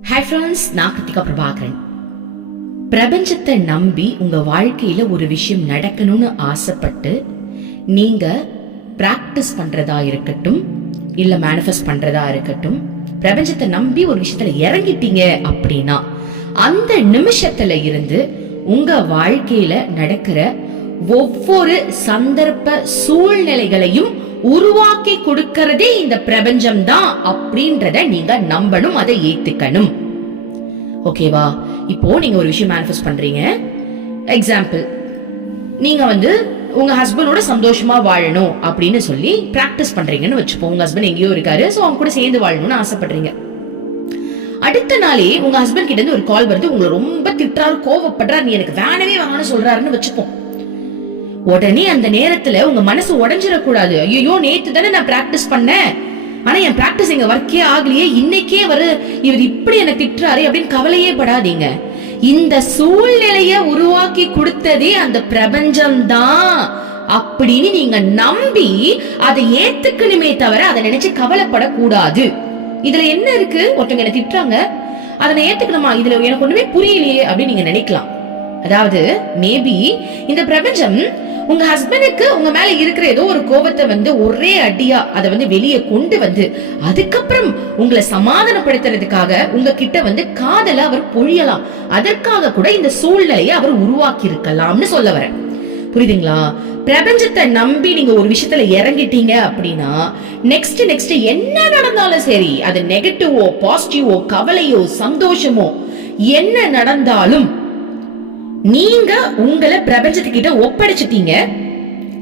Hi friends நான் கிருத்திகா பிரபாகரன். பிரபஞ்சத்தை நம்பி உங்க வாழ்க்கையில ஒரு விஷயம் நடக்கணும்னு ஆசைப்பட்டு நீங்க பிராக்டிஸ் பண்றதா இருக்கட்டும் இல்ல மேனிஃபெஸ்ட் பண்றதா இருக்கட்டும் பிரபஞ்சத்தை நம்பி ஒரு விஷயத்துல இறங்கிட்டீங்க அப்படின்னா அந்த நிமிஷத்துல இருந்து உங்க வாழ்க்கையில நடக்கிற ஒவ்வொரு சந்தர்ப்ப சூழ்நிலைகளையும் உருவாக்கி கொடுக்கறதே இந்த பிரபஞ்சம் தான் அப்படின்றத நீங்க நம்பணும் அதை ஏத்துக்கணும். ஓகேவா? இப்போ நீங்க ஒரு விஷயம் மேனிஃபெஸ்ட் பண்றீங்க. எக்ஸாம்பிள் நீங்க வந்து உங்க ஹஸ்பண்டோட சந்தோஷமா வாழணும் அப்படின்னு சொல்லி பிராக்டிஸ் பண்றீங்கன்னு வச்சுப்போம் உங்க ஹஸ்பண்ட் எங்கேயோ இருக்காரு ஸோ அவங்க கூட சேர்ந்து வாழணும்னு ஆசைப்படுறீங்க. அடுத்த நாளே உங்க ஹஸ்பண்ட் கிட்ட இருந்து ஒரு கால் வருது. உங்களை ரொம்ப திட்டுறாரு கோவப்படுறாரு. நீ எனக்கு வேணவே வாங்கன்னு சொல்றாருன்னு வச்சுப்போம். உடனே அந்த நேரத்துல உங்க மனசு உடஞ்சிடக்கூடாது. ஐயோ நேத்து தானே நான் பிராக்டிஸ் பண்ணேன். ஆனா என் பிராக்டிஸ் எங்க ஒர்க்கே ஆகலையே இன்னைக்கே வரு. இவர் இப்படி என்ன திட்டுறாரு அப்படின்னு கவலையே படாதீங்க. இந்த சூழ்நிலைய உருவாக்கி கொடுத்ததே அந்த பிரபஞ்சம் தான் அப்படின்னு நீங்க நம்பி அதை ஏத்துக்கணுமே தவிர அதை நினைச்சு கவலைப்படக்கூடாது. இதுல என்ன இருக்கு? ஒருத்தவங்க என்ன திட்டுறாங்க. அதை நான் ஏத்துக்கணுமா? இதுல எனக்கு ஒண்ணுமே புரியலையே அப்படின்னு நீங்க நினைக்கலாம். அதாவது மேபி இந்த பிரபஞ்சம் உங்க ஹஸ்பண்டுக்கு உங்க மேல இருக்கிற ஏதோ ஒரு கோபத்தை வந்து ஒரே அடியா அதை வந்து வெளியே கொண்டு வந்து அதுக்கப்புறம் உங்களை சமாதானப்படுத்துறதுக்காக உங்ககிட்ட வந்து காதல அவர் பொழியலாம். அதற்காக கூட இந்த சூழ்நிலையை அவர் உருவாக்கி இருக்கலாம்னு சொல்ல வரேன். புரியுதுங்களா? பிரபஞ்சத்தை நம்பி நீங்க ஒரு விஷயத்துல இறங்கிட்டீங்க அப்படின்னா நெக்ஸ்ட் நெக்ஸ்ட் என்ன நடந்தாலும் சரி அது நெகட்டிவோ பாசிட்டிவோ கவலையோ சந்தோஷமோ என்ன நடந்தாலும் நீங்க உங்களை பிரபஞ்சத்துக்கிட்ட ஒப்படைச்சிட்டீங்க.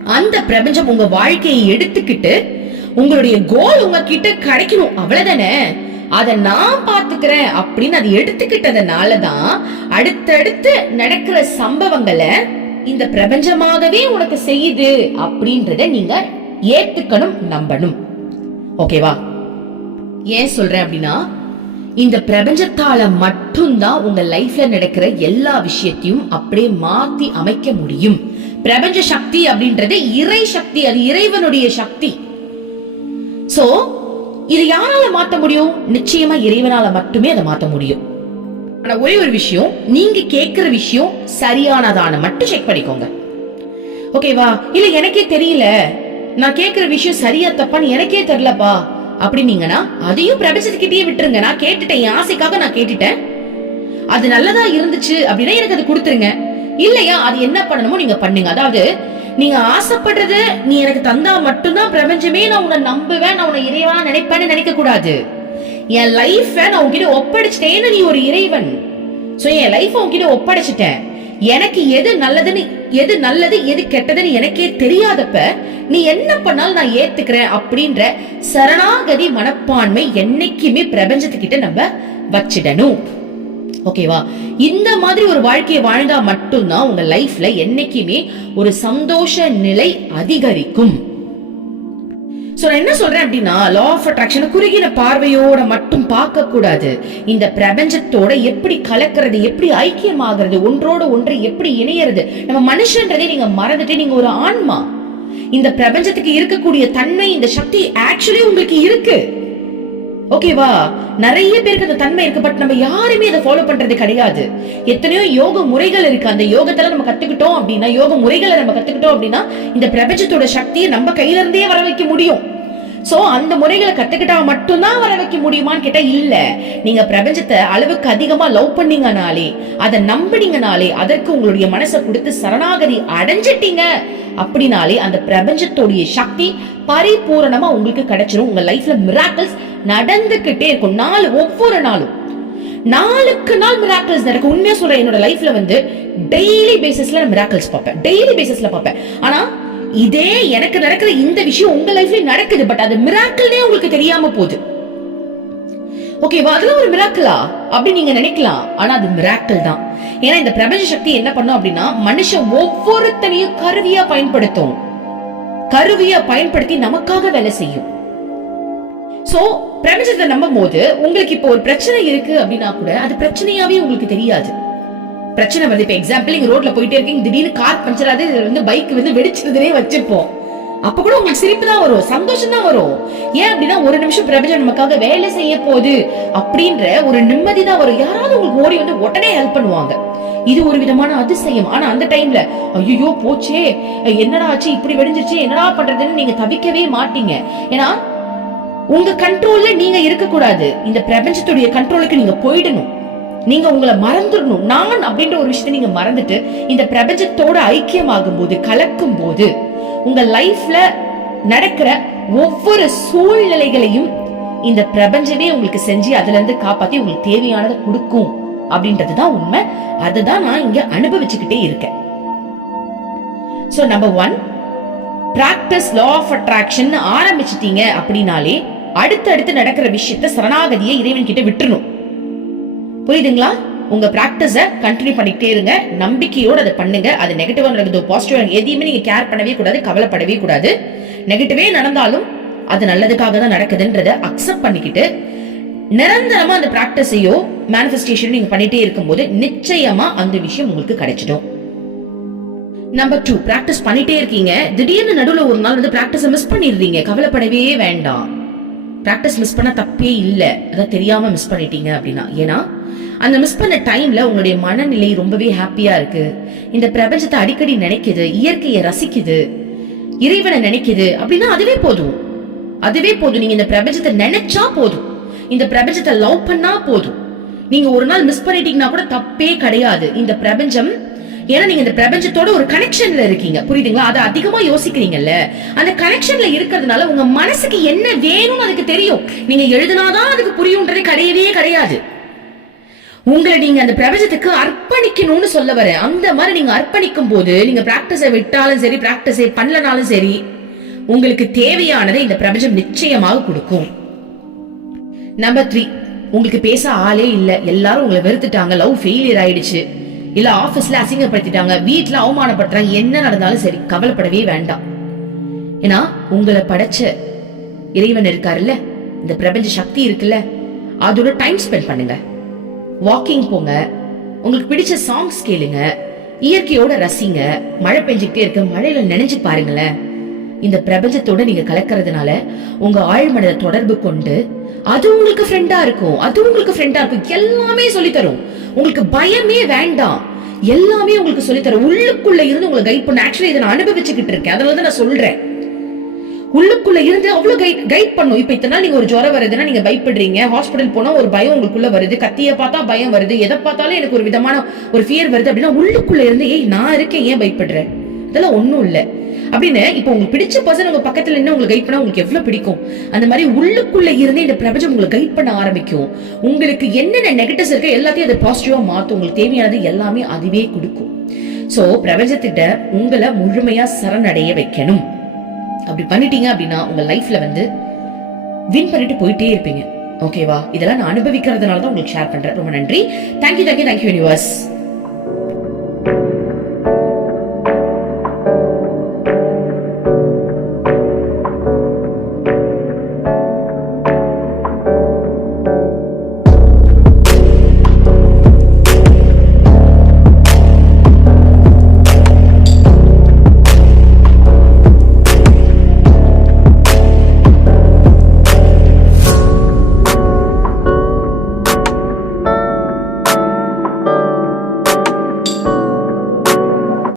அந்த பிரபஞ்சம் உங்க வாழ்க்கையை எடுத்துக்கிட்டு உங்களுடைய கோல் உங்ககிட்ட கிடைக்கணும் அவ்வளவுதானே? அதை நான் பாத்துக்கிறேன் அப்படின்னு அது எடுத்துக்கிட்டதுனால தான் அடுத்தடுத்து நடக்கிற சம்பவங்களை இந்த பிரபஞ்சமாகவே உனக்கு செய்யுது அப்படின்றத நீங்க ஏத்துக்கணும் நம்பணும். ஓகேவா? ஏன் சொல்றேன் அப்படின்னா இந்த பிரபஞ்சத்தால மட்டும்தான் உங்க லைஃப்ல நடக்கிற எல்லா விஷயத்தையும் அப்படியே மாத்தி அமைக்க முடியும். பிரபஞ்ச சக்தி அப்படின்றது இறை சக்தி அது இறைவனுடைய சக்தி. சோ இது யாரால மாத்த முடியும்? நிச்சயமா இறைவனால மட்டுமே அதை மாத்த முடியும். ஆனா ஒரே ஒரு விஷயம் நீங்க கேக்குற விஷயம் சரியானதான மட்டும் செக் பண்ணிக்கோங்க. ஓகேவா இல்ல எனக்கே தெரியல. நான் கேக்குற விஷயம் சரியா தப்பான்னு எனக்கே தெரியலப்பா. அப்படின்னீங்கன்னா அதையும் பிரபஞ்சத்துக்கிட்டே விட்டுருங்க. நான் கேட்டுட்டேன். என் ஆசைக்காக நான் கேட்டுட்டேன். அது நல்லதா இருந்துச்சு அப்படின்னா எனக்கு அது கொடுத்துருங்க. இல்லையா அது என்ன பண்ணணுமோ நீங்க பண்ணுங்க. அதாவது நீங்க ஆசைப்படுறது நீ எனக்கு தந்தா மட்டும்தான் பிரபஞ்சமே நான் உன்னை நம்புவேன் நான் உன்னை இறைவனா நினைப்பேன்னு நினைக்க கூடாது என் லைஃப நான் உன்கிட்ட ஒப்படைச்சிட்டேன்னு நீ ஒரு இறைவன். சோ என் லைஃப் உன்கிட்ட ஒப்படைச்சிட்டேன். எனக்கு எது நல்லதுன்னு எது நல்லது எது கெட்டதுன்னு எனக்கே தெரியாதப்ப நீ என்ன பண்ணாலும் நான் ஏத்துக்கிறேன் அப்படின்ற சரணாகதி மனப்பான்மை என்னைக்குமே பிரபஞ்சத்துக்கிட்ட நம்ம வச்சிடணும். ஓகேவா இந்த மாதிரி ஒரு வாழ்க்கையை வாழ்ந்தா மட்டும்தான் உங்க லைஃப்ல என்னைக்குமே ஒரு சந்தோஷ நிலை அதிகரிக்கும். சோ நான் என்ன சொல்றேன் அப்படின்னா லா ஆஃப் அட்ராக்ஷன் குறுகின பார்வையோட மட்டும் பார்க்க கூடாது இந்த பிரபஞ்சத்தோட எப்படி கலக்கிறது எப்படி ஐக்கியமாகிறது ஒன்றோட ஒன்று எப்படி இணையறது நம்ம மனுஷன்றதே நீங்க மறந்துட்டு நீங்க ஒரு ஆன்மா. இந்த பிரபஞ்சத்துக்கு இருக்கக்கூடிய தன்மை இந்த சக்தி ஆக்சுவலி உங்களுக்கு இருக்கு. ஓகேவா நிறைய பேருக்கு அந்த தன்மை இருக்கு பட் நம்ம யாருமே அதை ஃபாலோ பண்றது கிடையாது. எத்தனையோ யோக முறைகள் இருக்கு. அந்த யோகத்துல நம்ம கத்துக்கிட்டோம் அப்படின்னா யோக முறைகளை நம்ம கத்துக்கிட்டோம் அப்படின்னா இந்த பிரபஞ்சத்தோட சக்தியை நம்ம கையில இருந்தே வர வைக்க முடியும். சோ அந்த முறைகளை கத்துக்கிட்டா மட்டும்தான் வர வைக்க முடியுமான்னு கேட்டா இல்ல. நீங்க பிரபஞ்சத்தை அளவுக்கு அதிகமா லவ் பண்ணீங்கனாலே அதை நம்பினீங்கனாலே அதற்கு உங்களுடைய மனசை கொடுத்து சரணாகதி அடைஞ்சிட்டீங்க அப்படினாலே அந்த பிரபஞ்சத்தோடைய சக்தி பரிபூரணமா உங்களுக்கு கிடைச்சிரும். உங்க லைஃப்ல மிராக்கிள்ஸ் நடந்துகிட்டே இருக்கும். நாலு ஒவ்வொரு நாளும். நாளுக்கு நாள் மிராக்கிள்ஸ் நடக்கும். உண்மையா சொல்றேன் என்னோட லைஃப்ல வந்து டெய்லி பேசிஸ்ல நான் மிராக்கிள்ஸ் பார்ப்பேன். டெய்லி பேசிஸ்ல பார்ப்பேன். ஆனா இதே எனக்கு நடக்கிற இந்த விஷயம் உங்க லைஃப்ல நடக்குது. பட் அது மிராக்கிள்னே உங்களுக்கு தெரியாம போகுது. ஓகேவா அதெல்லாம் ஒரு மிராக்கிளா அப்படின்னு நீங்க நினைக்கலாம். ஆனா அது மிராக்கிள் தான். ஏன்னா இந்த பிரபஞ்ச சக்தி என்ன பண்ணும் அப்படின்னா மனுஷன் ஒவ்வொருத்தனையும் கருவியா பயன்படுத்தும். கருவியா பயன்படுத்தி நமக்காக வேலை செய்யும். சோ பிரபஞ்சத்தை நம்பும் போது உங்களுக்கு இப்போ ஒரு பிரச்சனை இருக்கு அப்படின்னா கூட அது பிரச்சனையாவே உங்களுக்கு தெரியாது. பிரச்சனை வந்து இப்ப எக்ஸாம்பிள் நீங்க ரோட்ல போயிட்டே இருக்கீங்க திடீர்னு கார் பஞ்சர் ஆகுது இதுல வந்து பைக் வந்து வெடிச்சிருதுனே வச்சிருப்போம். அப்ப கூட உங்களுக்கு சிரிப்பு தான் வரும் சந்தோஷம் தான் வரும். ஏன் அப்படின்னா ஒரு நிமிஷம் பிரபஞ்சம் நமக்காக வேலை செய்ய போகுது அப்படின்ற ஒரு நிம்மதி தான் வரும். யாராவது உங்களுக்கு ஓடி வந்து உடனே ஹெல்ப் பண்ணுவாங்க. இது ஒரு விதமான அதிசயம். ஆனா அந்த டைம்ல ஐயோ போச்சே. என்னடா ஆச்சு? இப்படி வெடிஞ்சிருச்சு. என்னடா பண்றதுன்னு நீங்க தவிக்கவே மாட்டீங்க. ஏன்னா உங்க கண்ட்ரோல்ல நீங்க இருக்க கூடாது இந்த பிரபஞ்சத்துடைய கண்ட்ரோலுக்கு நீங்க போயிடணும். நீங்க உங்களை மறந்துடணும். நான் அப்படின்ற ஒரு விஷயத்தை நீங்க மறந்துட்டு இந்த பிரபஞ்சத்தோட ஐக்கியமாகும் போது கலக்கும் போது உங்க லைஃப்ல நடக்கிற ஒவ்வொரு சூழ்நிலைகளையும் இந்த பிரபஞ்சமே உங்களுக்கு செஞ்சு அதுல இருந்து காப்பாத்தி உங்களுக்கு தேவையானதை கொடுக்கும். அப்படின்றதுதான் உண்மை. அதுதான் நான் இங்க அனுபவிச்சுக்கிட்டே இருக்கேன். So number one practice law of attraction ஆரம்பிச்சிட்டீங்க அப்படின்னாலே அடுத்தடுத்து நடக்கிற விஷயத்த சரணாகதியை இறைவன் கிட்ட விட்டுறணும். புரியுதுங்களா? உங்க பிராக்டிஸ கண்டினியூ பண்ணிக்கிட்டே இருங்க. நம்பிக்கையோடு அதை பண்ணுங்க. அது நெகட்டிவாக நடக்குதோ பாசிட்டிவாக எதையுமே நீங்க கேர் பண்ணவே கூடாது கவலைப்படவே கூடாது. நெகட்டிவே நடந்தாலும் அது நல்லதுக்காக தான் நடக்குதுன்றத அக்செப்ட் பண்ணிக்கிட்டு நிரந்தரமா அந்த பிராக்டிஸையோ மேனிஃபெஸ்டேஷன் நீங்க பண்ணிட்டே இருக்கும்போது நிச்சயமா அந்த விஷயம் உங்களுக்கு கிடைச்சிடும். நம்பர் டூ பிராக்டிஸ் பண்ணிட்டே இருக்கீங்க. திடீர்னு நடுவில் ஒரு நாள் வந்து பிராக்டிஸ மிஸ் பண்ணிடுறீங்க. கவலைப்படவே வேண்டாம். ப்ராக்டிஸ் மிஸ் பண்ண தப்பே இல்லை. அதான் தெரியாம மிஸ் பண்ணிட்டீங்க அப்படின்னா. ஏன்னா அந்த மிஸ் பண்ண டைம்ல உங்களுடைய மனநிலை ரொம்பவே ஹாப்பியா இருக்கு. இந்த பிரபஞ்சத்தை அடிக்கடி நினைக்குது இயற்கையை ரசிக்குது இறைவனை நினைக்குது அப்படின்னா அதுவே போதும். அதுவே போதும். நீங்க இந்த பிரபஞ்சத்தை நினைச்சா போதும். இந்த பிரபஞ்சத்தை லவ் பண்ணா போதும். நீங்க ஒரு நாள் மிஸ் பண்ணிட்டீங்கன்னா கூட தப்பே கிடையாது. இந்த பிரபஞ்சம் ஏன்னா நீங்க இந்த பிரபஞ்சத்தோட ஒரு கனெக்ஷன்ல இருக்கீங்க. புரியுதுங்களா? அதை அதிகமா யோசிக்கிறீங்கல்ல? அந்த கனெக்ஷன்ல இருக்கிறதுனால உங்க மனசுக்கு என்ன வேணும்னு அதுக்கு தெரியும். நீங்க எழுதினாதான் அதுக்கு புரியும்ன்றதே கிடையவே கிடையாது. உங்களை நீங்க அந்த பிரபஞ்சத்துக்கு அர்ப்பணிக்கணும்னு சொல்ல வரேன் அந்த மாதிரி நீங்க அர்ப்பணிக்கும் போது நீங்க பிராக்டிஸை விட்டாலும் சரி பிராக்டிஸை பண்ணலனாலும் சரி உங்களுக்கு தேவையானதை இந்த பிரபஞ்சம் நிச்சயமாக கொடுக்கும். நம்பர் த்ரீ உங்களுக்கு பேச ஆளே இல்ல. எல்லாரும் உங்களை வெறுத்துட்டாங்க. லவ் ஃபெயிலியர் ஆயிடுச்சு. இல்ல ஆபீஸ்ல அசிங்கப்படுத்திட்டாங்க. வீட்ல அவமானப்படுத்துறாங்க. என்ன நடந்தாலும் சரி கவலைப்படவே வேண்டாம். ஏன்னா உங்களை படைச்ச இறைவன் இருக்காருல்ல? இந்த பிரபஞ்ச சக்தி இருக்குல்ல? அதோட டைம் ஸ்பெண்ட் பண்ணுங்க. வாக்கிங் போங்க. உங்களுக்கு பிடிச்ச சாங்ஸ் கேளுங்க. இயற்கையோட ரசிங்க. மழை பெஞ்சுக்கிட்டே இருக்க. மழையில நினைஞ்சு பாருங்களேன். இந்த பிரபஞ்சத்தோட நீங்க கலக்கிறதுனால உங்க ஆழ்மனத தொடர்பு கொண்டு அது உங்களுக்கு ஃப்ரெண்டா இருக்கும். அது உங்களுக்கு ஃப்ரெண்டா இருக்கும். எல்லாமே சொல்லி தரும். உங்களுக்கு பயமே வேண்டாம். எல்லாமே உங்களுக்கு சொல்லி தரும் உள்ளுக்குள்ள இருந்து உங்களை கைட் பண்ண ஆக்சுவலி இதை நான் அனுபவிச்சுக்கிட்டு இருக்கேன். அதனால தான் நான் சொல்றேன். உள்ளுக்குள்ள இருந்து அவ்வளவு கைட் கைட் பண்ணும். இப்ப இத்தனை நீங்க ஒரு ஜுரம் வருதுன்னா நீங்க பயப்படுறீங்க. ஹாஸ்பிட்டல் போனா ஒரு பயம் உங்களுக்குள்ள வருது. கத்திய பார்த்தா பயம் வருது. எதை பார்த்தாலும் எனக்கு ஒரு விதமான ஒரு ஃபியர் வருது அப்படின்னா உள்ளுக்குள்ள இருந்து ஏய் நான் இருக்கேன். ஏன் பயப்படுறேன் இதெல்லாம் ஒண்ணும் இல்லை. அப்படின்னு இப்போ உங்களுக்கு பிடிச்ச பர்சன் உங்க பக்கத்துல என்ன உங்களுக்கு கைட் பண்ணா உங்களுக்கு எவ்வளவு பிடிக்கும்? அந்த மாதிரி உள்ளுக்குள்ள இருந்தே இந்த பிரபஞ்சம் உங்களை கைட் பண்ண ஆரம்பிக்கும். உங்களுக்கு என்னென்ன நெகட்டிவ்ஸ் இருக்கு எல்லாத்தையும் அதை பாசிட்டிவா மாத்தும். உங்களுக்கு தேவையானது எல்லாமே அதுவே கொடுக்கும். சோ பிரபஞ்சத்திட்ட உங்களை முழுமையா சரணடைய வைக்கணும். அப்படி பண்ணிட்டீங்க அப்படின்னா உங்க லைஃப்ல வந்து வின் பண்ணிட்டு போயிட்டே இருப்பீங்க. ஓகேவா இதெல்லாம் நான் அனுபவிக்கிறதுனால தான் உங்களுக்கு ஷேர் பண்றேன். ரொம்ப நன்றி. Thank you thank you thank you universe